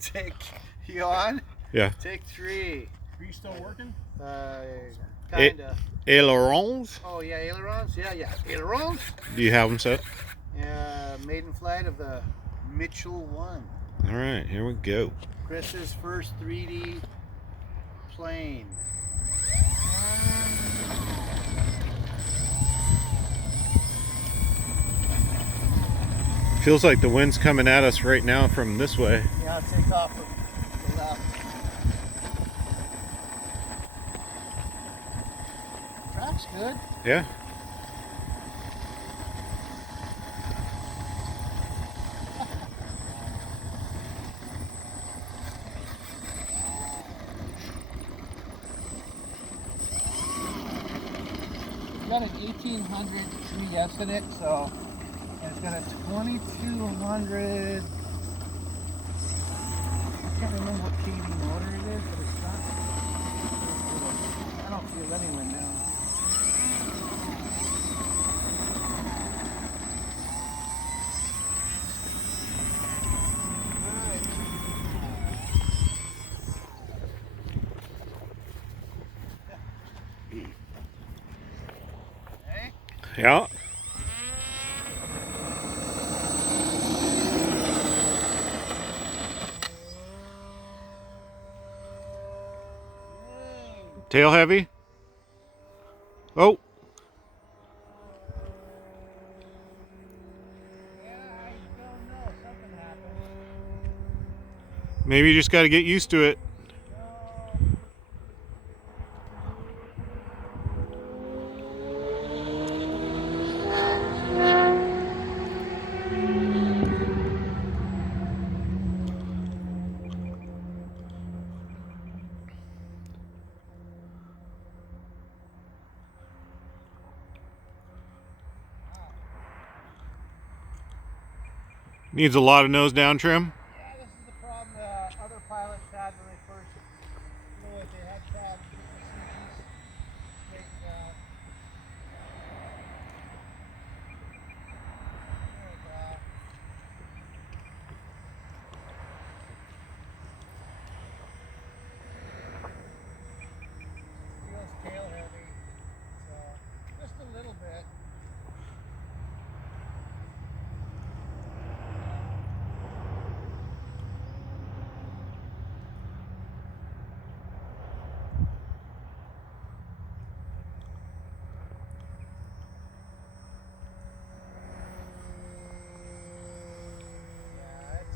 Take you on? Yeah. Take 3. Are you still working? Kinda. Ailerons? Oh yeah, ailerons. Yeah, ailerons. Do you have them set? Yeah, maiden flight of the Mitchell 1. All right, here we go. Chris's first 3D plane. Feels like the wind's coming at us right now from this way. Yeah, take off from the left. Track's good. Yeah. It's got an 1800 3S in it, so and it's got a 2200. I can't remember what KV motor it is, but it's not. I don't feel any wind now. Yeah. Tail heavy? Oh. Yeah, I don't know. Something happened. Maybe you just got to get used to it. Needs a lot of nose down trim. Yeah, this is the problem the other pilots had when they first flew it. They had to have the CGs straightened out. There we go. Feels tail heavy, so just a little bit.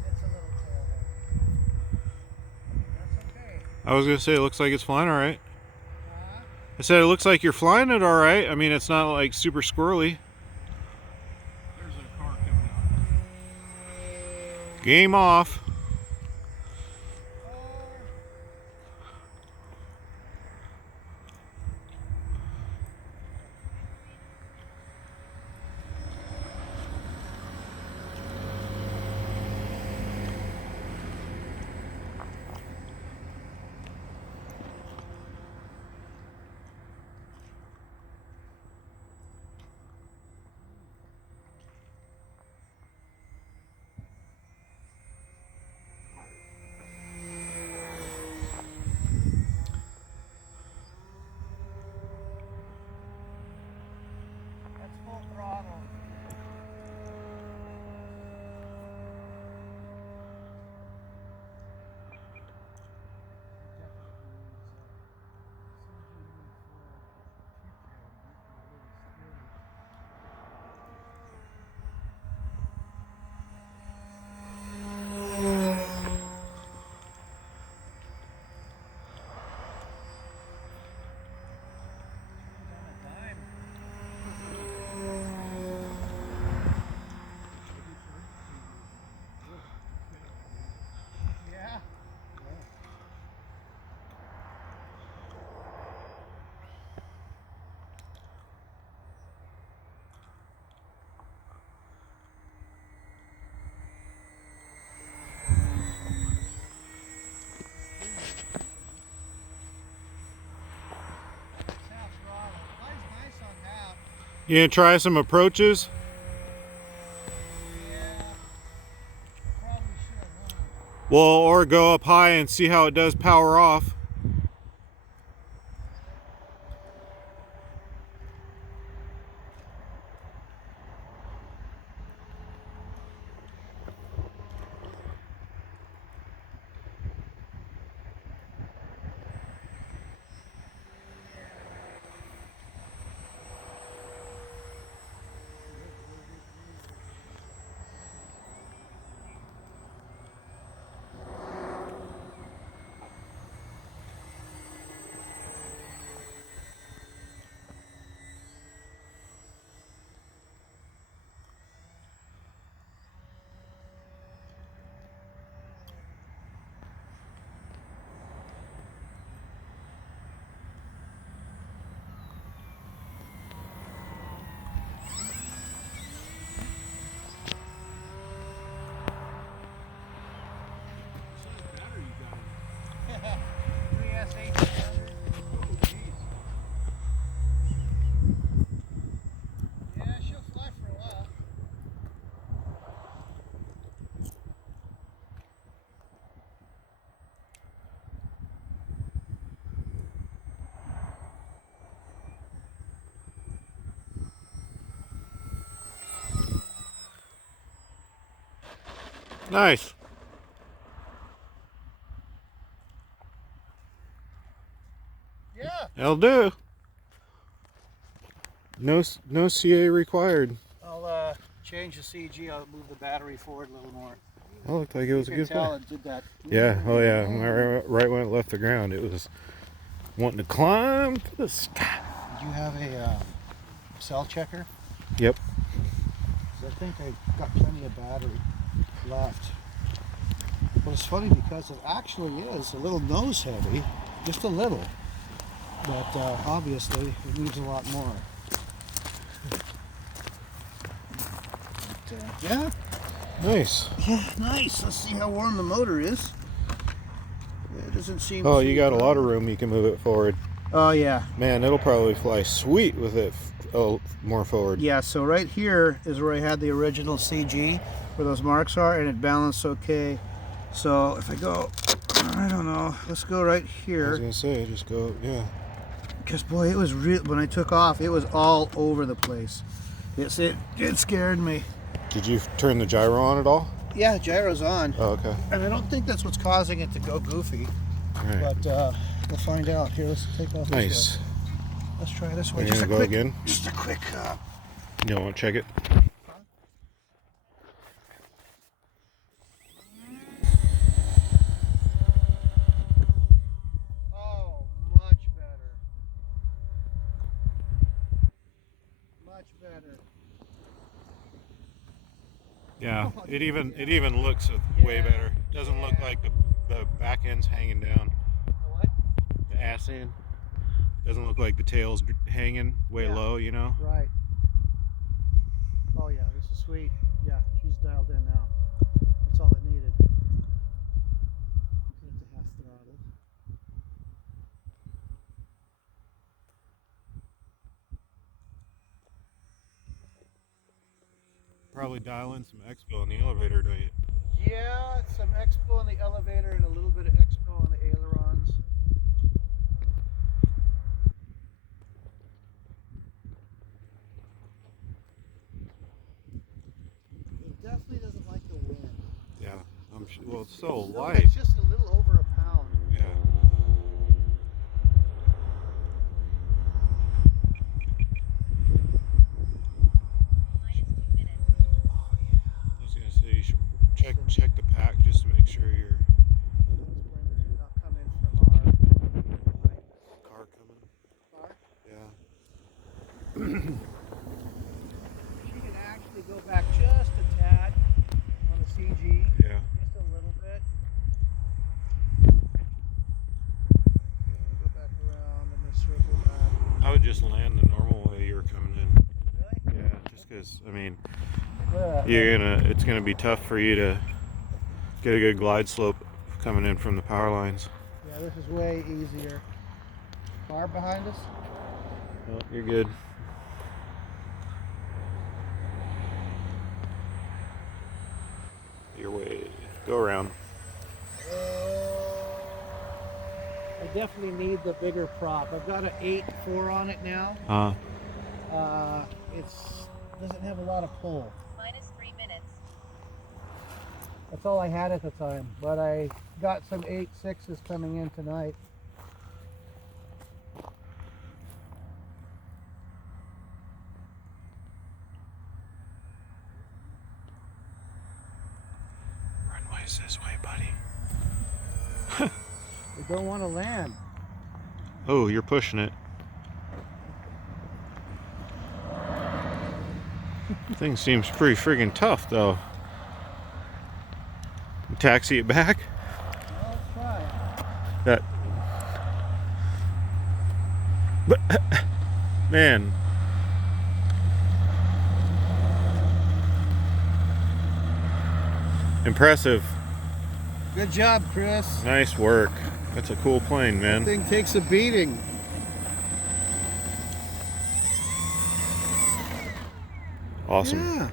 It's a little tail heavy. That's okay. I was going to say, it looks like it's flying all right. Huh? I said, it looks like you're flying it all right. I mean, it's not like super squirrely. There's a car coming out. Game off. That's full throttle. Yeah. Sounds throttle. Flies nice on that. You gonna try some approaches? Yeah. Probably should, huh? Well, or go up high and see how it does power off. Battery you got in 3S 1800. Oh, jeez. Yeah, she'll fly for a while. Nice. Yeah. That'll do. No CA required. I'll change the CG. I'll move the battery forward a little more. That looked like it was a You can good tell play. it did that. Yeah. Oh yeah. Right when it left the ground, it was wanting to climb to the sky. Did you have a cell checker? Yep. 'Cause I think I got plenty of battery left. Well, it's funny because it actually is a little nose heavy, just a little. But obviously it needs a lot more. But, yeah. Nice. Yeah, nice. Let's see how warm the motor is. It doesn't seem. Oh, too you got a lot of warm. room. You can move it forward. Oh yeah. Man, it'll probably fly sweet with it more forward. Yeah. So right here is where I had the original CG, where those marks are, and it balanced okay. So if I go, I don't know. Let's go right I was here. gonna say, just go. Yeah. Because boy, it was real. When I took off, it was all over the place. It scared me. Did you turn the gyro on at all? Yeah, gyro's on, Oh, okay. and I don't think that's what's causing it to go goofy. All right. But we'll find out. Here, let's take off this way. Nice. Let's try this way. You're gonna go again? Just a quick. You don't want to check it? Oh, much better. Much better. Yeah. It even looks way Yeah. better. Doesn't look Yeah. like the back end's hanging down. The what? The ass end doesn't look like the tail's hanging way Yeah. low. You know. Right. Oh yeah, this is sweet. Yeah, she's dialed in now. That's all it needed. Get it to half throttle. Probably dial in some expo in the elevator, don't you? Yeah, some expo on the elevator and a little bit of expo on the ailerons. It definitely doesn't like the wind. Yeah. Well, it's so No, light. it's just a little over a pound. Yeah. I was gonna say you should check the pack just to make sure your Not coming from our car coming. car. Yeah. She can actually go back just a tad on the CG. Yeah. Just a little bit. Go back around and then circle back. I would just land the normal way you're coming in. Really? Yeah, just because I mean, Yeah. it's gonna be tough for you to get a good glide slope coming in from the power lines. Yeah, this is way easier. Car behind us? Oh, you're good. Your way. Go around. definitely need the bigger prop. I've got an 8.4 on it now. It's doesn't have a lot of pull. -3 minutes. That's all I had at the time, but I got some 8.6s coming in tonight. Runway's this way, buddy. They don't want to land. Oh, you're pushing it. Thing seems pretty friggin' tough, though. Taxi it back. Well, let's try. That. But man. Impressive. Good job, Chris. Nice work. That's a cool plane, man. Thing takes a beating. Awesome. Yeah.